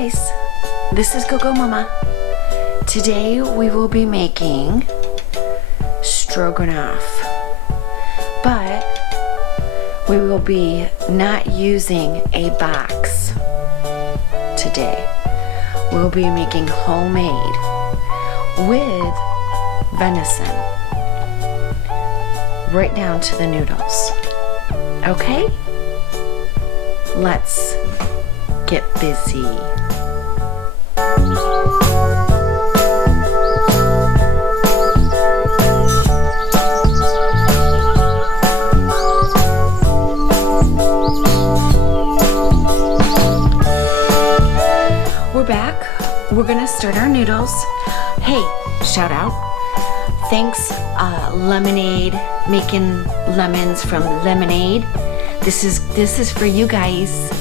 guys, this is Go Mama. Today we will be making stroganoff, but we will be not using a box today. We'll be making homemade with venison, right down to the noodles. Okay? Let's get busy. We're back. We're gonna start our noodles. Hey, shout out. Thanks, Lemonade, making lemons from Lemonade. This is for you guys.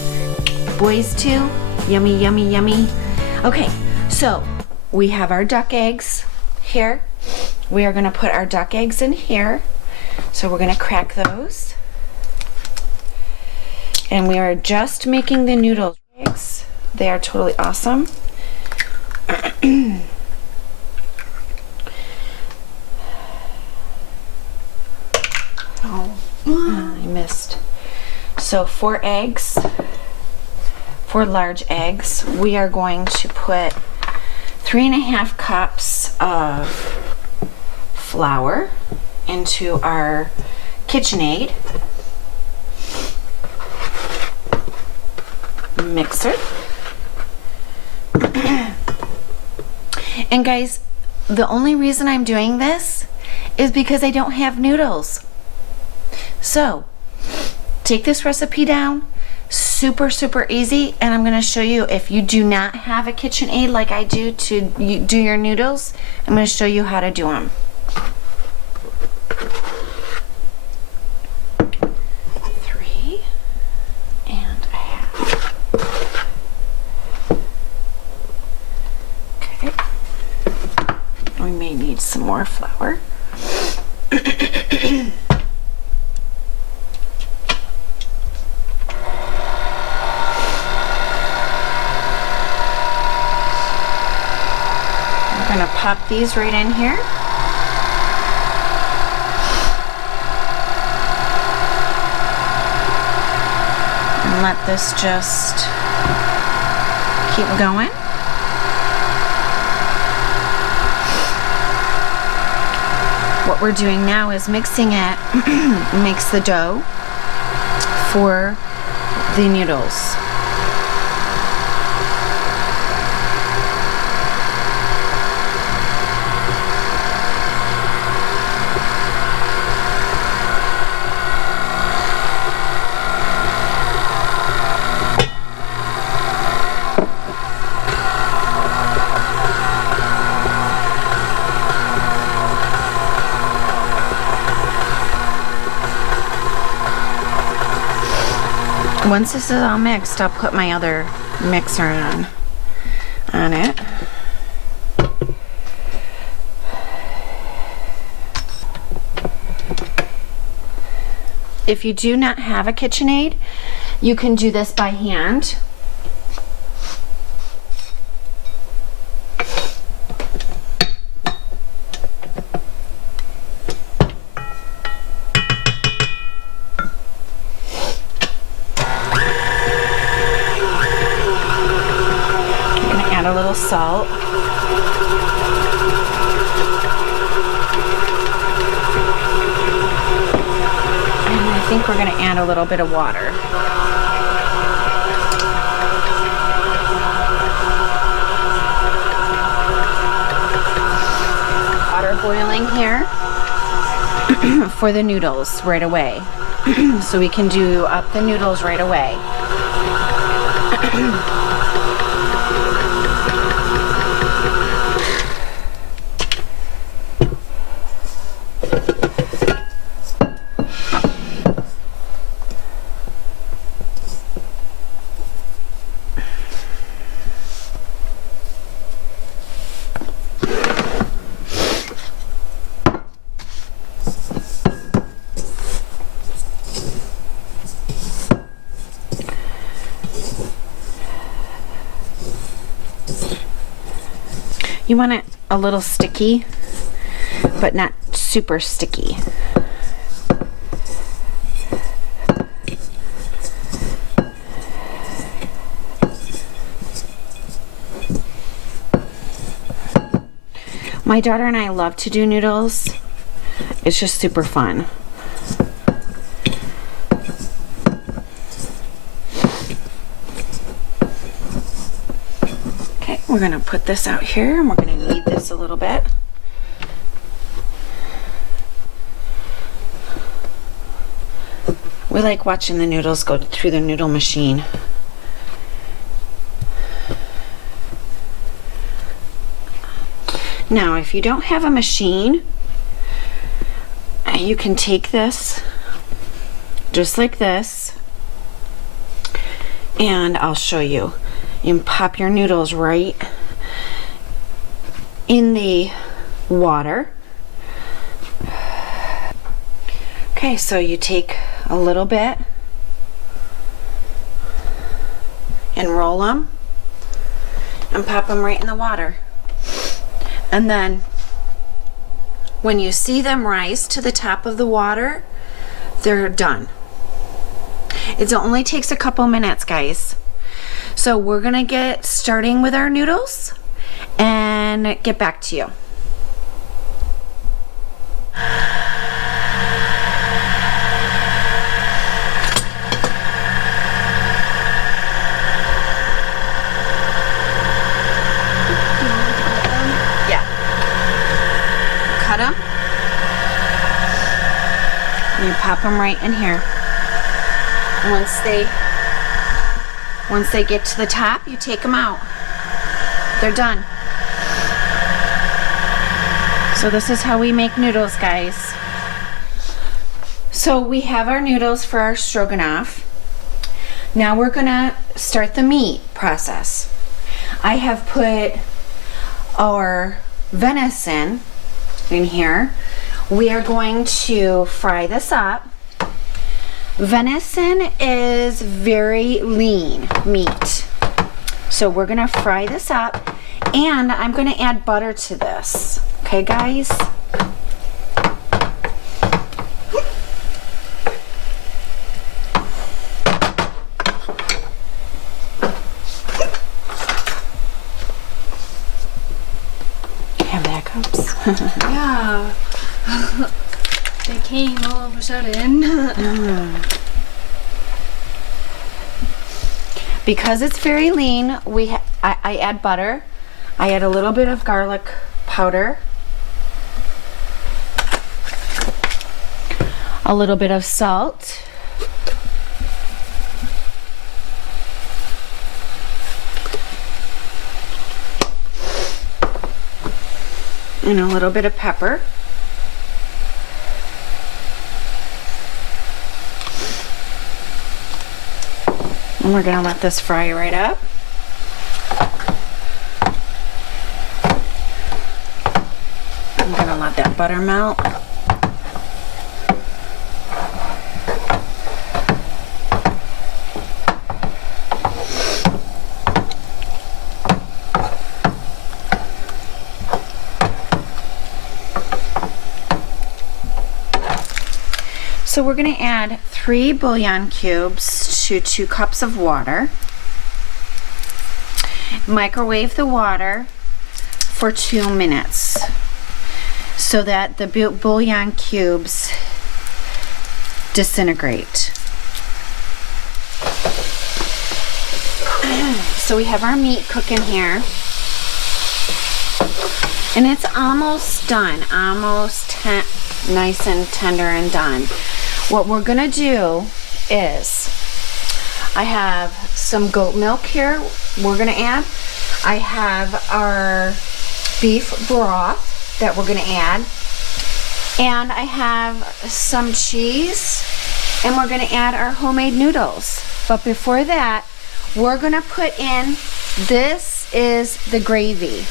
Boys too. Yummy, yummy, yummy. Okay, so we have our duck eggs here. We are gonna put our duck eggs in here. So we're gonna crack those. And we are just making the noodle eggs. They are totally awesome. I missed. So 4 eggs, 4 large eggs. We are going to put 3.5 cups of flour into our KitchenAid mixer. And guys, the only reason I'm doing this is because I don't have noodles. So take this recipe down, super easy, and I'm going to show you, if you do not have a KitchenAid like I do to do your noodles, I'm going to show you how to do them. Three and a half. Okay. We may need some more flour. I'm going to pop these right in here. And let this just keep going. What we're doing now is mixing it, mix the dough for the noodles. Once this is all mixed, I'll put my other mixer on it. If you do not have a KitchenAid, you can do this by hand. A little salt. And I think we're going to add a little bit of water. Water boiling here for the noodles right away. So we can do up the noodles right away. You want it a little sticky, but not super sticky. My daughter and I love to do noodles. It's just super fun. Okay, we're gonna put this out here and we're gonna knead this a little bit. We like watching the noodles go through the noodle machine. Now, if you don't have a machine, you can take this just like this, and I'll show you. You can pop your noodles right in the water. Okay, so you take a little bit and roll them and pop them right in the water. And then when you see them rise to the top of the water, they're done. It only takes a couple minutes, guys. So we're gonna get starting with our noodles and get back to you. Cut them. And you pop them right in here. Once they get to the top, you take them out. They're done. So this is how we make noodles, guys. So we have our noodles for our stroganoff. Now we're gonna start the meat process. I have put our venison in here. We are going to fry this up. Venison is very lean meat. So we're gonna fry this up, and I'm gonna add butter to this. Okay, guys? Have backups? Yeah. They came all of a sudden. Because it's very lean, I add butter. I add a little bit of garlic powder, a little bit of salt, and a little bit of pepper. And we're gonna let this fry right up. I'm gonna let that butter melt. So we're going to add 3 bouillon cubes to 2 cups of water. Microwave the water for 2 minutes so that the bouillon cubes disintegrate. So we have our meat cooking here. And it's almost done, nice and tender and done. What we're gonna do is, I have some goat milk here we're gonna add. I have our beef broth that we're gonna add. And I have some cheese, and we're gonna add our homemade noodles. But before that, we're gonna put in, this is the gravy.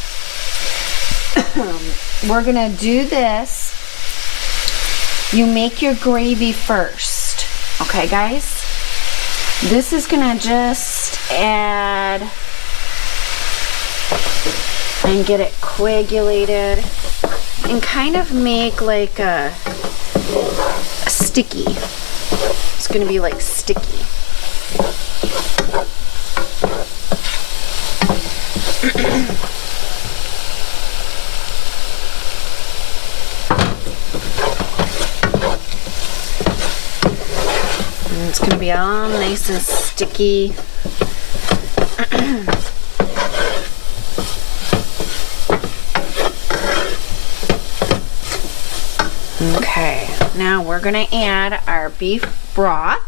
We're gonna do this. You make your gravy first, okay, guys? This is gonna just add and get it coagulated and kind of make like a sticky. It's going to be like sticky. And it's going to be all nice and sticky. Okay, now we're going to add our beef broth.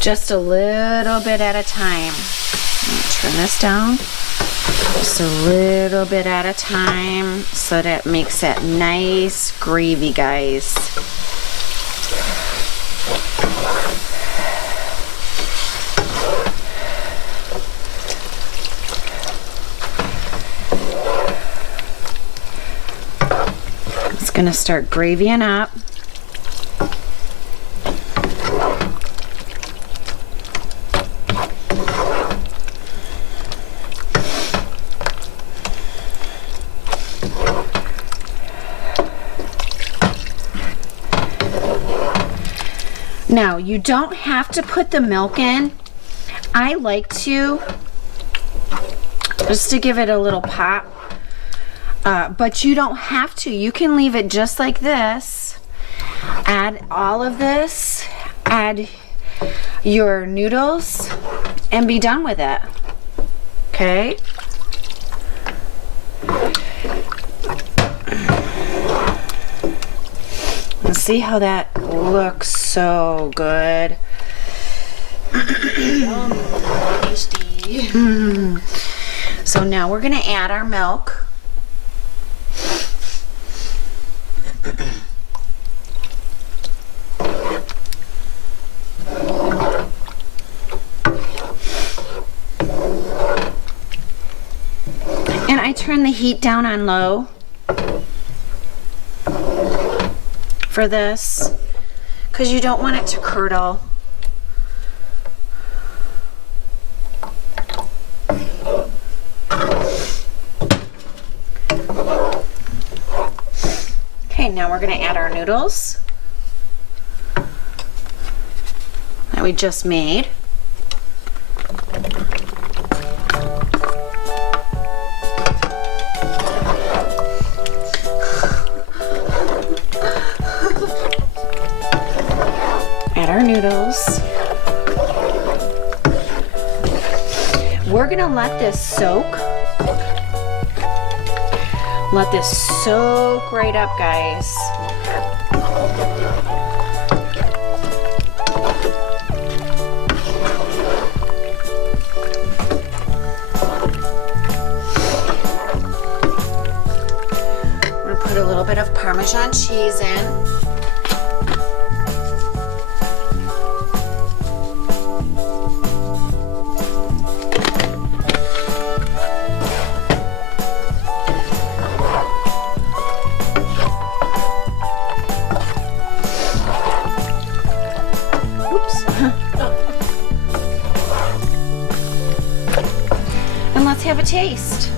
Just a little bit at a time. Turn this down. Just a little bit at a time so that it makes that nice gravy, guys. It's gonna start gravying up. Now, you don't have to put the milk in. I like to, just to give it a little pop. But you don't have to. You can leave it just like this. Add all of this. Add your noodles and be done with it. Okay? And see how that looks so good. Yum, tasty. So now we're gonna add our milk. And I turn the heat down on low for this because you don't want it to curdle. Okay, now we're going to add our noodles that we just made. Add our noodles. We're gonna let this soak. Let this soak right up, guys. I'm gonna put a little bit of Parmesan cheese in. And let's have a taste.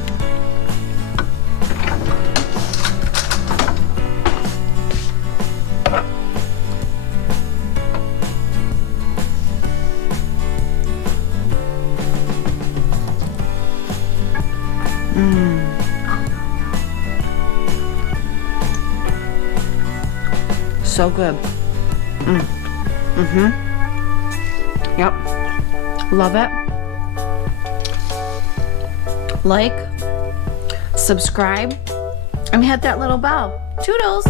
So good. Yep. Love it. Like, subscribe, and hit that little bell. Toodles!